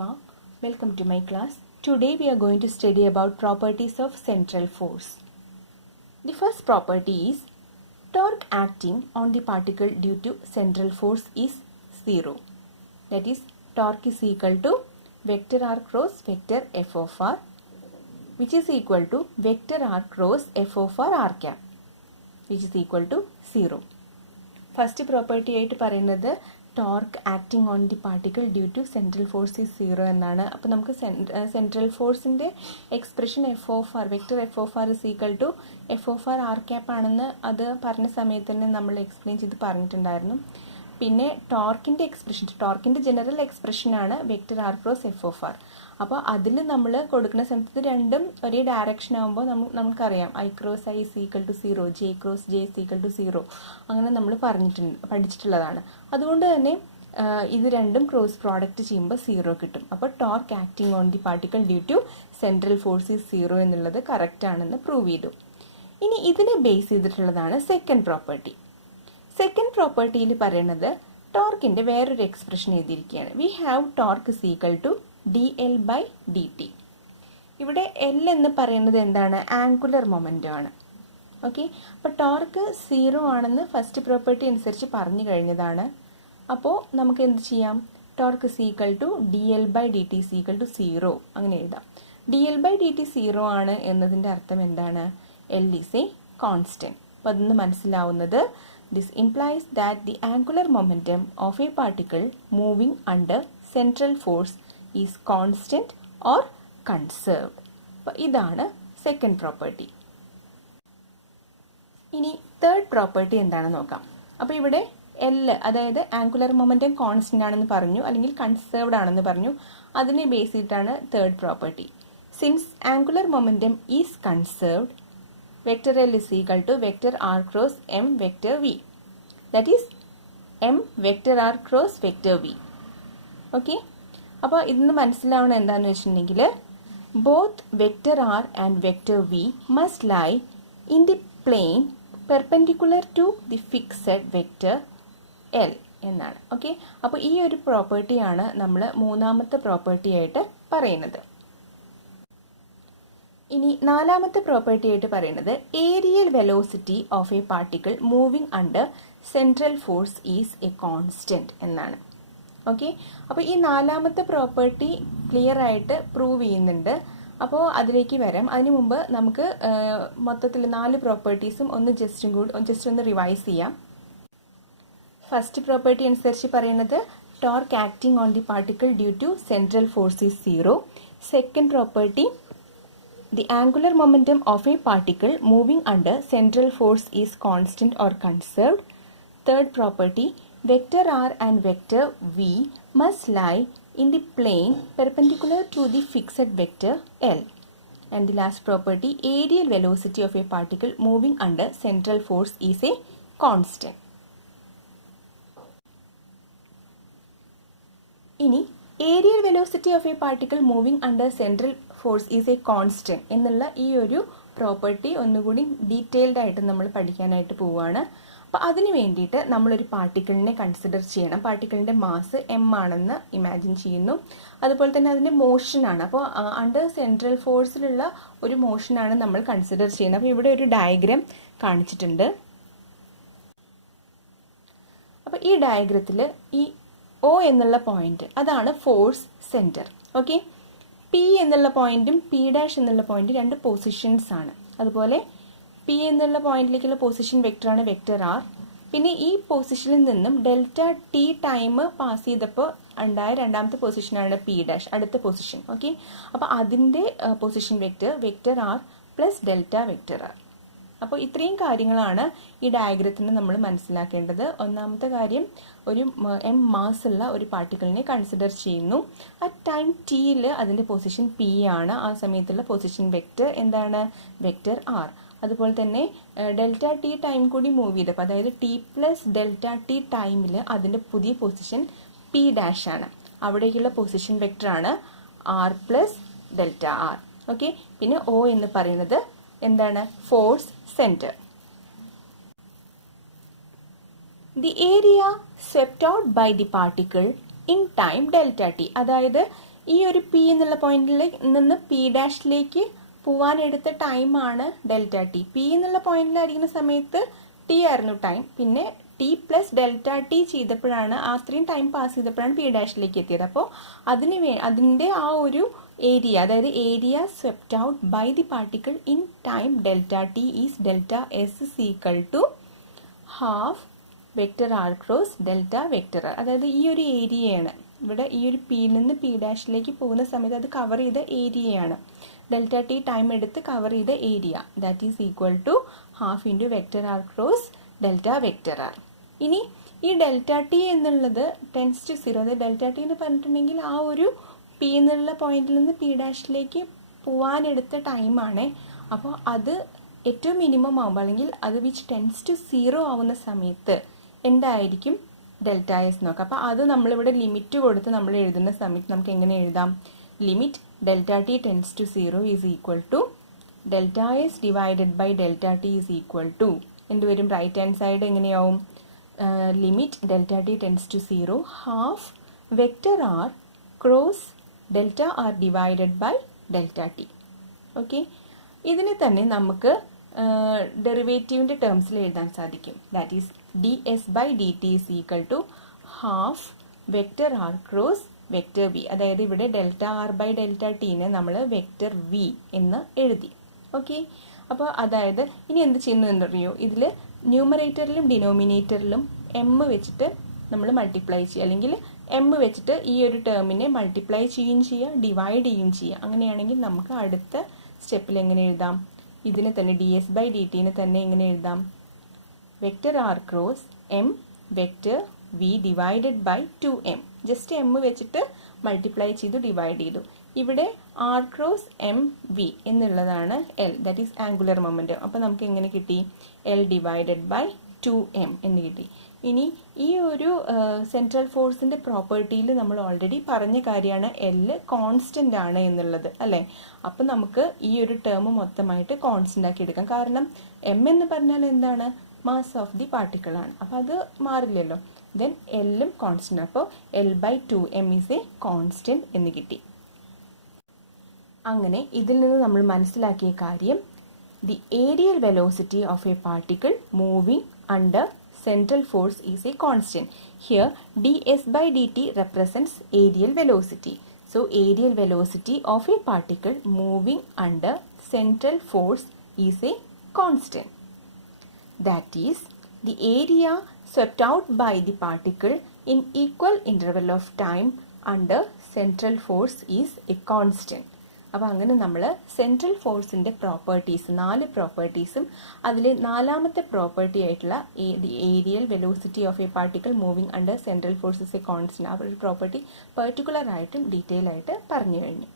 Pushpa. Welcome to my class. Today we are going to study about properties of central force. The first property is torque acting on the particle due to central force is 0. That is, torque is equal to vector r cross vector f of r, which is equal to vector r cross f of r cap, which is equal to 0. First property ആയിട്ട് പറയുന്നത് torque acting on the particle due to central force is 0 എന്നാണ്. അപ്പോൾ നമുക്ക് central ഫോഴ്സിൻ്റെ expression F of R, vector F of R is equal to F of R R cap ആണെന്ന് അത് പറഞ്ഞ സമയത്ത് തന്നെ നമ്മൾ എക്സ്പ്ലെയിൻ ചെയ്ത് പറഞ്ഞിട്ടുണ്ടായിരുന്നു. പിന്നെ ടോർക്കിൻ്റെ എക്സ്പ്രഷൻ, ടോർക്കിൻ്റെ ജനറൽ എക്സ്പ്രഷനാണ് vector R cross F of R. അപ്പോൾ അതിൽ നമ്മൾ കൊടുക്കുന്ന സമയത്ത് രണ്ടും ഒരേ ഡയറക്ഷൻ ആകുമ്പോൾ നമുക്കറിയാം i cross i is equal to 0, j cross j is equal to 0, അങ്ങനെ നമ്മൾ പഠിച്ചിട്ടുള്ളതാണ്. അതുകൊണ്ട് തന്നെ ഇത് രണ്ടും ക്രോസ് പ്രോഡക്റ്റ് ചെയ്യുമ്പോൾ 0 കിട്ടും. അപ്പോൾ torque acting on the particle due to central force is 0 എന്നുള്ളത് കറക്റ്റ് ആണെന്ന് പ്രൂവ് ചെയ്തു. ഇനി ഇതിനെ ബേസ് ചെയ്തിട്ടുള്ളതാണ് സെക്കൻഡ് പ്രോപ്പർട്ടി. സെക്കൻഡ് പ്രോപ്പർട്ടിയിൽ പറയുന്നത് ടോർക്കിൻ്റെ വേറൊരു എക്സ്പ്രഷൻ എഴുതിയിരിക്കുകയാണ്. We have torque is equal to dl by dt. ഇവിടെ L എന്ന് പറയുന്നത് എന്താണ്? ആംഗുലർ മൊമെൻ്റം ആണ്. ഓക്കെ, അപ്പോൾ ടോർക്ക് 0 ആണെന്ന് ഫസ്റ്റ് പ്രോപ്പർട്ടി അനുസരിച്ച് പറഞ്ഞു കഴിഞ്ഞതാണ്. അപ്പോൾ നമുക്ക് എന്ത് ചെയ്യാം? Torque is equal to dl by dt is equal to 0 അങ്ങനെ എഴുതാം. dl by dt 0 ആണ് എന്നതിൻ്റെ അർത്ഥം എന്താണ്? L is a constant. അപ്പോൾ അതൊന്ന് മനസ്സിലാവുന്നത്, this implies that the angular momentum of a particle moving under central force is constant or conserved. അപ്പോൾ ഇതാണ് സെക്കൻഡ് പ്രോപ്പർട്ടി. ഇനി തേർഡ് പ്രോപ്പർട്ടി എന്താണെന്ന് നോക്കാം. അപ്പോൾ ഇവിടെ L, അതായത് ആംഗുലർ മൊമെൻ്റം കോൺസ്റ്റന്റ് ആണെന്ന് പറഞ്ഞു, അല്ലെങ്കിൽ കൺസേർവ്ഡ് ആണെന്ന് പറഞ്ഞു. അതിനെ ബേസ് ചെയ്തിട്ടാണ് third property. Since angular momentum is conserved, vector L is equal to vector r cross m vector v. That is m vector r cross vector v. Okay, അപ്പോൾ ഇതിന് മനസ്സിലാവണം എന്താണെന്ന് വെച്ചിട്ടുണ്ടെങ്കിൽ both vector r and vector v must lie in the plane perpendicular to the fixed vector L എന്നാണ്. Okay, അപ്പോൾ ഈ ഒരു പ്രോപ്പർട്ടിയാണ് നമ്മൾ മൂന്നാമത്തെ പ്രോപ്പർട്ടി ആയിട്ട് പറയുന്നത്. ഇനി നാലാമത്തെ പ്രോപ്പർട്ടി ആയിട്ട് പറയുന്നത് aerial velocity of a particle moving under central force is A constant എന്നാണ്. ഓക്കെ, അപ്പോൾ ഈ നാലാമത്തെ പ്രോപ്പർട്ടി ക്ലിയർ ആയിട്ട് പ്രൂവ് ചെയ്യുന്നുണ്ട്. അപ്പോൾ അതിലേക്ക് വരാം. അതിനു മുമ്പ് നമുക്ക് മൊത്തത്തിൽ 4 പ്രോപ്പർട്ടീസും ജസ്റ്റ് ഒന്ന് റിവൈസ് ചെയ്യാം. ഫസ്റ്റ് പ്രോപ്പർട്ടി അനുസരിച്ച് പറയുന്നത് torque acting on the particle due to central force is 0. Second property, the angular momentum of a particle moving under central force is constant or conserved. Third property, vector r and vector v must lie in the plane perpendicular to the fixed vector L. And the last property, aerial velocity of a particle moving under central force is a constant. ഇനി aerial velocity of a particle moving under central force is A constant എന്നുള്ള ഈ ഒരു property ഒന്നുകൂടി detailed ആയിട്ട് നമ്മൾ പഠിക്കാനായിട്ട് പോവുകയാണ്. അപ്പോൾ അതിന് വേണ്ടിയിട്ട് നമ്മളൊരു പാർട്ടിക്കിളിനെ കൺസിഡർ ചെയ്യണം. പാർട്ടിക്കിളിൻ്റെ മാസ് m ആണെന്ന് ഇമാജിൻ ചെയ്യുന്നു. അതുപോലെ തന്നെ അതിൻ്റെ മോഷനാണ്. അപ്പോൾ അണ്ടർ സെൻട്രൽ ഫോഴ്സിലുള്ള ഒരു മോഷനാണ് നമ്മൾ കൺസിഡർ ചെയ്യുന്നത്. അപ്പോൾ ഇവിടെ ഒരു ഡയഗ്രാം കാണിച്ചിട്ടുണ്ട്. അപ്പോൾ ഈ ഡയഗ്രത്തിൽ ഈ O എന്നുള്ള പോയിന്റ് അതാണ് ഫോഴ്സ് സെന്റർ. ഓക്കെ, P എന്നുള്ള പോയിന്റും P' എന്നുള്ള പോയിന്റ് രണ്ട് പൊസിഷൻസ് ആണ്. അതുപോലെ P എന്നുള്ള പോയിന്റിലേക്കുള്ള പൊസിഷൻ വെക്ടറാണ് വെക്ടർ R. പിന്നെ ഈ പൊസിഷനിൽ നിന്നും ഡെൽറ്റ ടി ടൈം പാസ് ചെയ്തപ്പോൾ ഉണ്ടായ രണ്ടാമത്തെ പൊസിഷനാണ് P', അടുത്ത പൊസിഷൻ. ഓക്കെ, അപ്പോൾ അതിൻ്റെ position vector R plus delta vector R. അപ്പോൾ ഇത്രയും കാര്യങ്ങളാണ് ഈ ഡയഗ്രത്തിന് നമ്മൾ മനസ്സിലാക്കേണ്ടത്. ഒന്നാമത്തെ കാര്യം, ഒരു m മാസ് ഉള്ള ഒരു പാർട്ടിക്കിളിനെ കൺസിഡർ ചെയ്യുന്നു. ആ ടൈം ടിയിൽ അതിൻ്റെ പൊസിഷൻ P ആണ്. ആ സമയത്തുള്ള പൊസിഷൻ വെക്ടർ എന്താണ്? Vector R. അതുപോലെ തന്നെ ഡെൽറ്റ ടി ടൈം കൂടി മൂവ് ചെയ്തപ്പോൾ, അതായത് ടി പ്ലസ് ഡെൽറ്റ ടി ടൈമിൽ അതിൻ്റെ പുതിയ പൊസിഷൻ P' ആണ്. അവിടേക്കുള്ള പൊസിഷൻ വെക്ടറാണ് R plus delta R. Okay, പിന്നെ O എന്ന് പറയുന്നത് എന്താണ്? Force centre. The area swept out by the particle in time delta t, അതായത് ഈ ഒരു പി എന്നുള്ള പോയിന്റിൽ നിന്ന് പി ഡാഷിലേക്ക് പോവാനെടുത്ത ടൈമാണ് ഡെൽറ്റ ടി. പി എന്നുള്ള പോയിന്റിലായിരിക്കുന്ന സമയത്ത് ടി ആയിരുന്നു ടൈം. പിന്നെ ടി പ്ലസ് ഡെൽറ്റ ടി ചെയ്തപ്പോഴാണ്, അത്രയും ടൈം പാസ് ചെയ്തപ്പോഴാണ് പി ഡാഷിലേക്ക് എത്തിയത്. അപ്പോൾ അതിൻ്റെ ആ ഒരു ഏരിയ, അതായത് area swept out by the particle in time delta T is delta S is equal to half vector R cross delta vector r. അതായത് ഈ ഒരു ഏരിയയാണ് ഇവിടെ ഈ ഒരു പിയിൽ നിന്ന് പി ഡാഷിലേക്ക് പോകുന്ന സമയത്ത് അത് കവർ ചെയ്ത ഏരിയയാണ്. ഡെൽറ്റ ടി ടൈം എടുത്ത് കവർ ചെയ്ത area, that is equal to half into vector R cross delta vector r. ഇനി ഈ ഡെൽറ്റ ടി എന്നുള്ളത് ടെൻസ് ടു 0, അതായത് ഡെൽറ്റ ടി എന്ന് പറഞ്ഞിട്ടുണ്ടെങ്കിൽ ആ ഒരു പി എന്നുള്ള പോയിന്റിൽ നിന്ന് പി ഡാഷിലേക്ക് പോവാനെടുത്ത ടൈമാണ്. അപ്പോൾ അത് ഏറ്റവും മിനിമം ആകുമ്പോൾ, അല്ലെങ്കിൽ അത് വിച്ച് ടെൻസ് ടു 0 ആവുന്ന സമയത്ത് എന്തായിരിക്കും ഡെൽറ്റ എസ് നോക്കാം. അപ്പോൾ അത് നമ്മളിവിടെ ലിമിറ്റ് കൊടുത്ത് നമ്മൾ എഴുതുന്ന സമയത്ത് നമുക്ക് എങ്ങനെ എഴുതാം? Limit delta T tends to 0 is equal to delta S divided by delta T is equal to എന്തുവരും? റൈറ്റ് ഹാൻഡ് സൈഡ് എങ്ങനെയാവും? Limit delta T tends to 0 half vector R cross delta R divided by delta T. Okay, ഇതിനെ തന്നെ നമുക്ക് ഡെറിവേറ്റീവിൻ്റെ ടേംസിൽ എഴുതാൻ സാധിക്കും. That is D S by D T is equal to half vector R cross vector V. അതായത് ഇവിടെ delta R by delta ടീനെ നമ്മൾ വെക്റ്റർ വി എന്ന് എഴുതി. ഓക്കെ, അപ്പോൾ അതായത് ഇനി എന്ത് ചെയ്യുന്നു എന്നറിയോ? ഇതിൽ ന്യൂമറേറ്ററിലും ഡിനോമിനേറ്ററിലും എം വെച്ചിട്ട് നമ്മൾ മൾട്ടിപ്ലൈ ചെയ്യുക, അല്ലെങ്കിൽ എം വെച്ചിട്ട് ഈ ഒരു ടേമിനെ മൾട്ടിപ്ലൈ ചെയ്യുകയും ചെയ്യുക, ഡിവൈഡ് ചെയ്യുകയും ചെയ്യുക. അങ്ങനെയാണെങ്കിൽ നമുക്ക് അടുത്ത സ്റ്റെപ്പിൽ എങ്ങനെ എഴുതാം? ഇതിനെ തന്നെ ഡി എസ് ബൈ ഡി ടീനെ തന്നെ എങ്ങനെ എഴുതാം? Vector R cross m vector v divided by 2m. Just m വെച്ചിട്ട് മൾട്ടിപ്ലൈ ചെയ്തു, ഡിവൈഡ് ചെയ്തു. ഇവിടെ ആർ ക്രോസ് എം വി എന്നുള്ളതാണ് L, that is angular momentum. അപ്പോൾ നമുക്ക് എങ്ങനെ കിട്ടി? എൽ ഡിവൈഡഡ് ബൈ 2m എന്ന് കിട്ടി. ഇനി ഈ ഒരു സെൻട്രൽ ഫോഴ്സിൻ്റെ പ്രോപ്പർട്ടിയിൽ നമ്മൾ ഓൾറെഡി പറഞ്ഞ കാര്യമാണ് എൽ കോൺസ്റ്റൻ്റ് ആണ് എന്നുള്ളത്, അല്ലേ? അപ്പം നമുക്ക് ഈ ഒരു ടേം മൊത്തമായിട്ട് കോൺസ്റ്റൻ്റ് ആക്കി എടുക്കാം. കാരണം എം എന്ന് പറഞ്ഞാൽ എന്താണ്? മാസ് ഓഫ് ദി പാർട്ടിക്കിൾ ആണ്. അപ്പം അത് മാറില്ലല്ലോ. ദെൻ എല്ലും കോൺസ്റ്റൻ്റ്. അപ്പോൾ L by 2m is a constant എന്ന് കിട്ടി. അങ്ങനെ ഇതിൽ നിന്ന് നമ്മൾ മനസ്സിലാക്കിയ കാര്യം, the areal velocity of a particle moving under central force is a constant. Here ds by dt represents aerial velocity. So aerial velocity of a particle moving under central force is a constant. That is, the area swept out by the particle in equal interval of time under central force is a constant. അപ്പോൾ അങ്ങനെ നമ്മൾ central ഫോഴ്സിൻ്റെ properties, 4 പ്രോപ്പർട്ടീസും അതിൽ 4ാമത്തെ property ആയിട്ടുള്ള the areal velocity of a particle moving under central force is A constant, ആ ഒരു property particular ആയിട്ടും detail ആയിട്ട് പറഞ്ഞു കഴിഞ്ഞു.